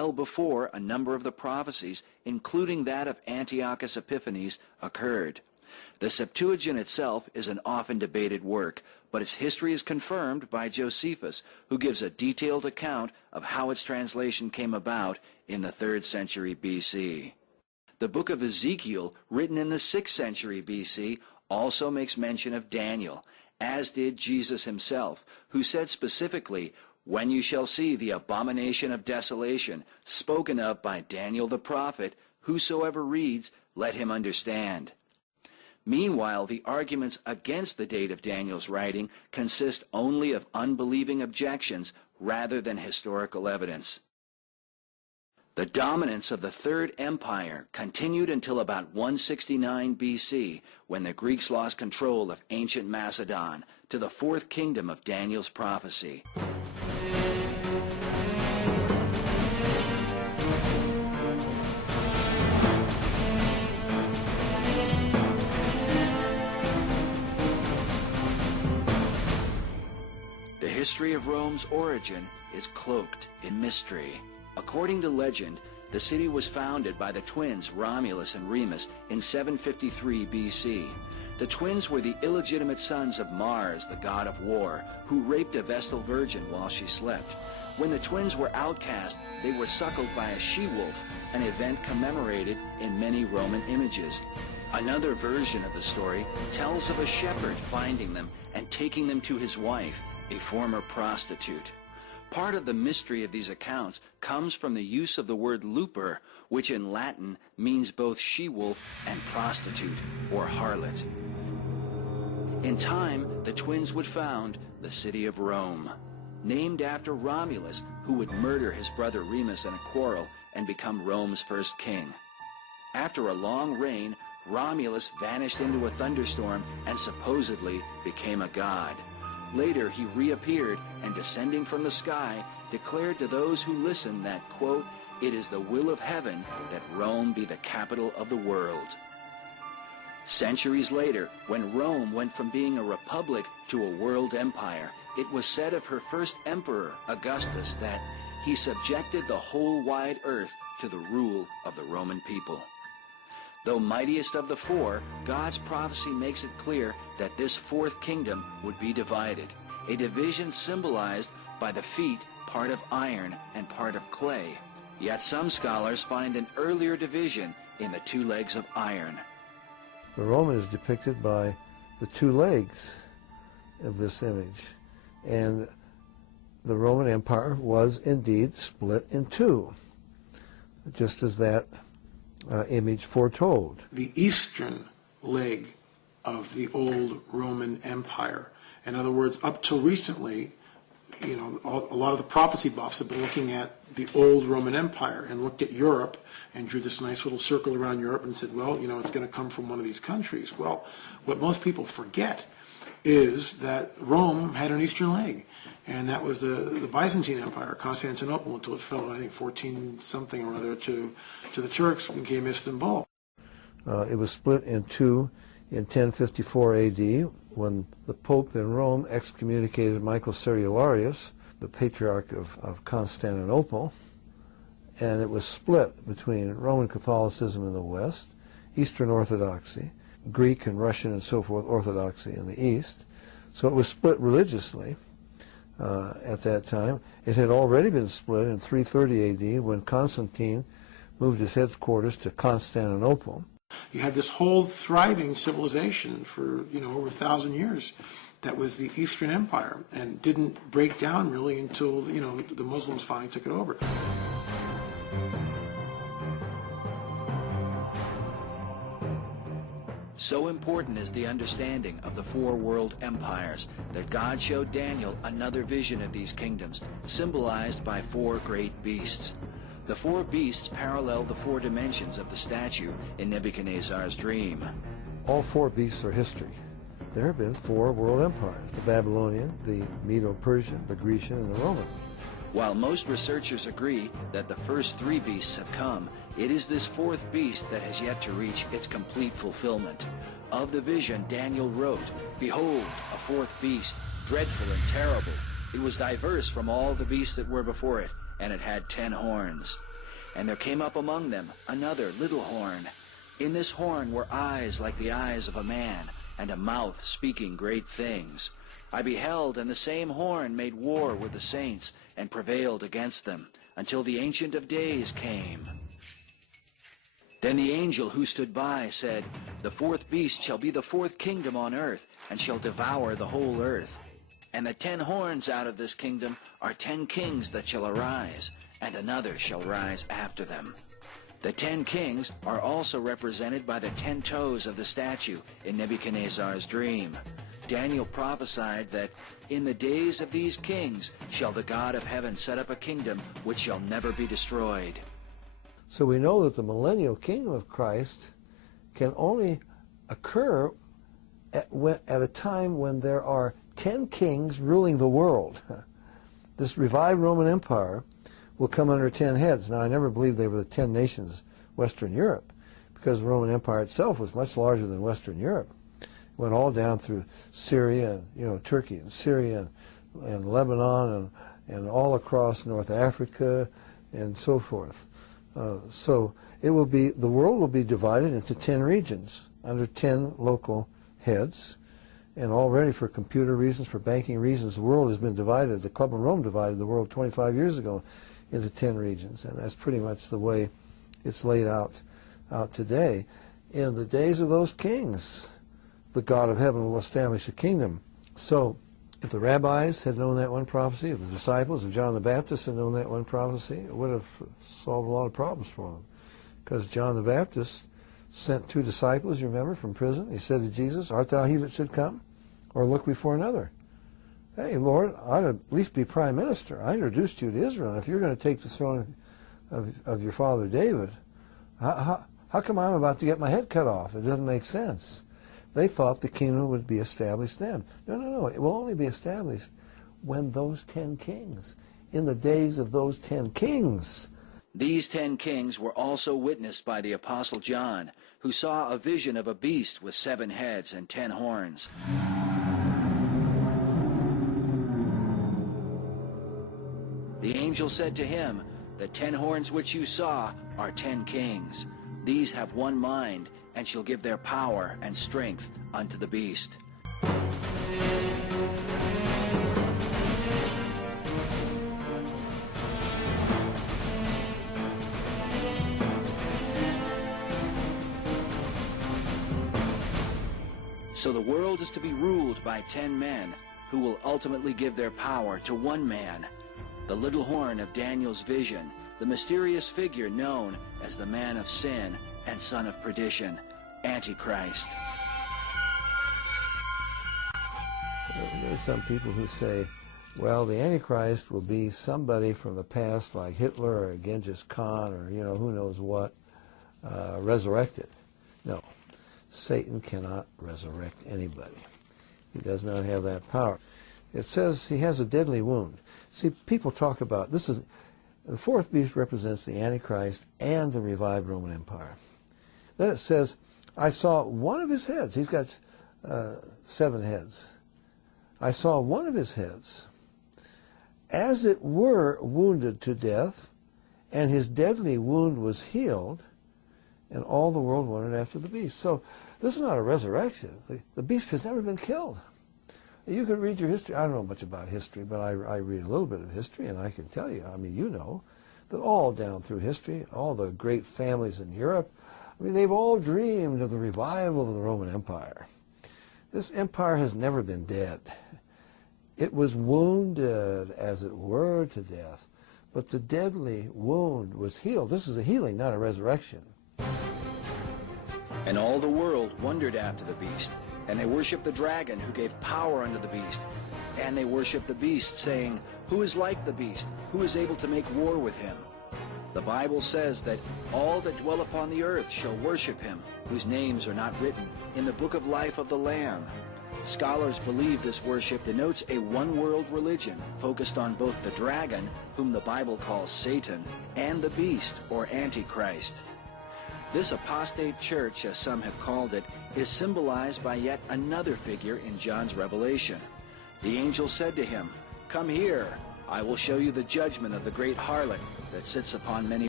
well before a number of the prophecies, including that of Antiochus Epiphanes, occurred. The Septuagint itself is an often debated work, but its history is confirmed by Josephus, who gives a detailed account of how its translation came about in the 3rd century BC. The book of Ezekiel, written in the 6th century BC, also makes mention of Daniel, as did Jesus himself, who said specifically, "When you shall see the abomination of desolation, spoken of by Daniel the prophet, whosoever reads, let him understand." Meanwhile, the arguments against the date of Daniel's writing consist only of unbelieving objections rather than historical evidence. The dominance of the Third Empire continued until about 169 BC, when the Greeks lost control of ancient Macedon to the 4th kingdom of Daniel's prophecy. The history of Rome's origin is cloaked in mystery. According to legend, the city was founded by the twins Romulus and Remus in 753 BC. The twins were the illegitimate sons of Mars, the god of war, who raped a Vestal virgin while she slept. When the twins were outcast, they were suckled by a she-wolf, an event commemorated in many Roman images. Another version of the story tells of a shepherd finding them and taking them to his wife, a former prostitute. Part of the mystery of these accounts comes from the use of the word looper, which in Latin means both she-wolf and prostitute, or harlot. In time, the twins would found the city of Rome, named after Romulus, who would murder his brother Remus in a quarrel and become Rome's first king. After a long reign, Romulus vanished into a thunderstorm and supposedly became a god. Later, he reappeared and, descending from the sky, declared to those who listened that, quote, "It is the will of heaven that Rome be the capital of the world." Centuries later, when Rome went from being a republic to a world empire, it was said of her first emperor, Augustus, that he subjected the whole wide earth to the rule of the Roman people. Though mightiest of the four, God's prophecy makes it clear that this 4th kingdom would be divided, a division symbolized by the feet, part of iron and part of clay. Yet some scholars find an earlier division in the 2 legs of iron. The Roman is depicted by the 2 legs of this image, and the Roman Empire was indeed split in 2, just as that image foretold. The eastern leg of the old Roman Empire. In other words, up till recently, you know, a lot of the prophecy buffs have been looking at the old Roman Empire and looked at Europe and drew this nice little circle around Europe and said, well, you know, it's going to come from one of these countries. Well, what most people forget is that Rome had an eastern leg, and that was the Byzantine Empire, Constantinople, until it fell, I think, 14-something or other to the Turks and became Istanbul. It was split in 2 in 1054 AD when the Pope in Rome excommunicated Michael Cerularius, the Patriarch of Constantinople, and it was split between Roman Catholicism in the West, Eastern Orthodoxy, Greek and Russian and so forth Orthodoxy in the East. So it was split religiously at that time. It had already been split in 330 AD when Constantine moved his headquarters to Constantinople. You had this whole thriving civilization for, you know, over 1,000 years that was the Eastern Empire, and didn't break down really until, you know, the Muslims finally took it over. So important is the understanding of the 4 world empires that God showed Daniel another vision of these kingdoms, symbolized by 4 great beasts. The 4 beasts parallel the 4 dimensions of the statue in Nebuchadnezzar's dream. All 4 beasts are history. There have been 4 world empires: the Babylonian, the Medo-Persian, the Grecian, and the Roman. While most researchers agree that the first 3 beasts have come, it is this 4th beast that has yet to reach its complete fulfillment. Of the vision Daniel wrote, "Behold, a 4th beast, dreadful and terrible. It was diverse from all the beasts that were before it, and it had 10 horns. And there came up among them another little horn. In this horn were eyes like the eyes of a man, and a mouth speaking great things. I beheld, and the same horn made war with the saints, and prevailed against them, until the Ancient of Days came. Then the angel who stood by said, The fourth beast shall be the fourth kingdom on earth, and shall devour the whole earth. And the 10 horns out of this kingdom are 10 kings that shall arise, and another shall rise after them. The 10 kings are also represented by the 10 toes of the statue in Nebuchadnezzar's dream. Daniel prophesied that in the days of these kings shall the God of heaven set up a kingdom which shall never be destroyed. So we know that the millennial kingdom of Christ can only occur at a time when there are 10 kings ruling the world. This revived Roman Empire will come under 10 heads. Now, I never believed they were the 10 nations, Western Europe, because the Roman Empire itself was much larger than Western Europe. It went all down through Syria, and Turkey and Syria and Lebanon and all across North Africa and so forth. So the world will be divided into 10 regions under 10 local heads. And already for computer reasons, for banking reasons, the world has been divided. The Club of Rome divided the world 25 years ago into 10 regions. And that's pretty much the way it's laid out today. In the days of those kings, the God of heaven will establish a kingdom. So if the rabbis had known that one prophecy, if the disciples of John the Baptist had known that one prophecy, it would have solved a lot of problems for them. Because John the Baptist sent 2 disciples, you remember, from prison. He said to Jesus, Art thou he that should come, or look we for another? Hey, Lord, I'd at least be prime minister. I introduced you to Israel, and if you're going to take the throne of your father David, how come I'm about to get my head cut off? It doesn't make sense. They thought the kingdom would be established then. No. It will only be established when those 10 kings, in the days of those 10 kings. These 10 kings were also witnessed by the Apostle John, who saw a vision of a beast with 7 heads and 10 horns. The angel said to him, The 10 horns which you saw are 10 kings. These have one mind, and shall give their power and strength unto the beast. So the world is to be ruled by 10 men, who will ultimately give their power to one man, the little horn of Daniel's vision, the mysterious figure known as the man of sin and son of perdition, Antichrist. There are some people who say, well, the Antichrist will be somebody from the past like Hitler or Genghis Khan or, who knows what, resurrected. No. Satan cannot resurrect anybody. He does not have that power. It says he has a deadly wound. See, people talk about, the 4th beast represents the Antichrist and the revived Roman Empire. Then it says, I saw one of his heads. He's got 7 heads. I saw one of his heads, as it were, wounded to death, and his deadly wound was healed, and all the world wondered after the beast. So this is not a resurrection. The beast has never been killed. You can read your history. I don't know much about history, but I read a little bit of history, and I can tell you, that all down through history, all the great families in Europe, they've all dreamed of the revival of the Roman Empire. This empire has never been dead. It was wounded, as it were, to death, but the deadly wound was healed. This is a healing, not a resurrection. And all the world wondered after the beast, and they worshipped the dragon who gave power unto the beast. And they worshipped the beast, saying, Who is like the beast? Who is able to make war with him? The Bible says that all that dwell upon the earth shall worship him, whose names are not written in the book of life of the Lamb. Scholars believe this worship denotes a one-world religion focused on both the dragon, whom the Bible calls Satan, and the beast, or Antichrist. This apostate church, as some have called it, is symbolized by yet another figure in John's revelation. The angel said to him, Come here, I will show you the judgment of the great harlot that sits upon many